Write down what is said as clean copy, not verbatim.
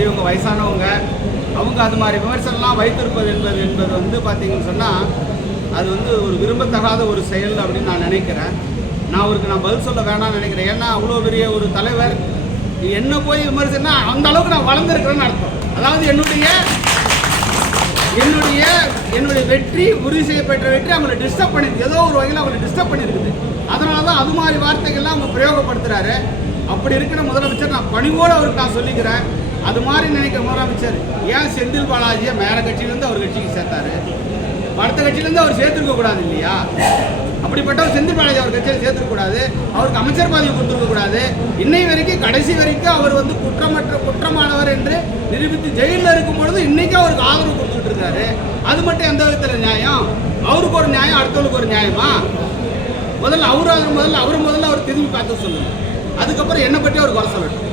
பெரியவங்க வயசானவங்க அவங்க அது மாதிரி விமர்சனம்லாம் வைத்திருப்பது என்பது வந்து பார்த்தீங்கன்னு சொன்னால் அது வந்து ஒரு விரும்பத்தகாத ஒரு செயல் அப்படின்னு நான் நினைக்கிறேன். நான் அவருக்கு பதில் சொல்ல வேணாம்னு நினைக்கிறேன். ஏன்னா அவ்வளோ பெரிய ஒரு தலைவர் என்ன போய் விமர்சனா அந்த அளவுக்கு நான் வளர்ந்துருக்கிறேன்னு அர்த்தம். அதாவது என்னுடைய வெற்றி உறுதி செய்யப்பட்ட வெற்றி அவங்களை டிஸ்டர்ப் பண்ணிருக்கு, ஏதோ ஒரு வகையில் அவங்களை டிஸ்டர்ப் பண்ணியிருக்குது. அதனால தான் அது மாதிரி வார்த்தைகள்லாம் அவங்க பிரயோகப்படுத்துகிறாரு. அப்படி இருக்கிற முதலமைச்சர் நான் பணிவோடு அவருக்கு நான் சொல்லிக்கிறேன். அது மாதிரி நினைக்கிற முதலமைச்சர் ஏன் செந்தில் பாலாஜியை மேல கட்சியிலேருந்து அவர் கட்சிக்கு சேர்த்தாரு? அடுத்த கட்சியிலேருந்து அவர் சேர்த்துருக்க கூடாது இல்லையா? அப்படிப்பட்டவர் செந்தில் பாலாஜி அவர் கட்சியில் சேர்த்துக்கூடாது, அவருக்கு அமைச்சர் பதவி கொடுத்துருக்கக்கூடாது. இன்னை வரைக்கும் கடைசி வரைக்கும் அவர் வந்து குற்றமானவர் என்று நிரூபித்து ஜெயிலில் இருக்கும் பொழுது இன்னைக்கும் அவருக்கு ஆதரவு கொடுத்துட்டு இருக்காரு. அது மட்டும் எந்த விதத்தில் நியாயம்? அவருக்கு ஒரு நியாயம், அடுத்தவங்களுக்கு ஒரு நியாயமா? முதல்ல அவர் திரும்பி பார்த்து சொல்லுங்க, அதுக்கப்புறம் என்னை பற்றி அவர் குறை சொல்லட்டும்.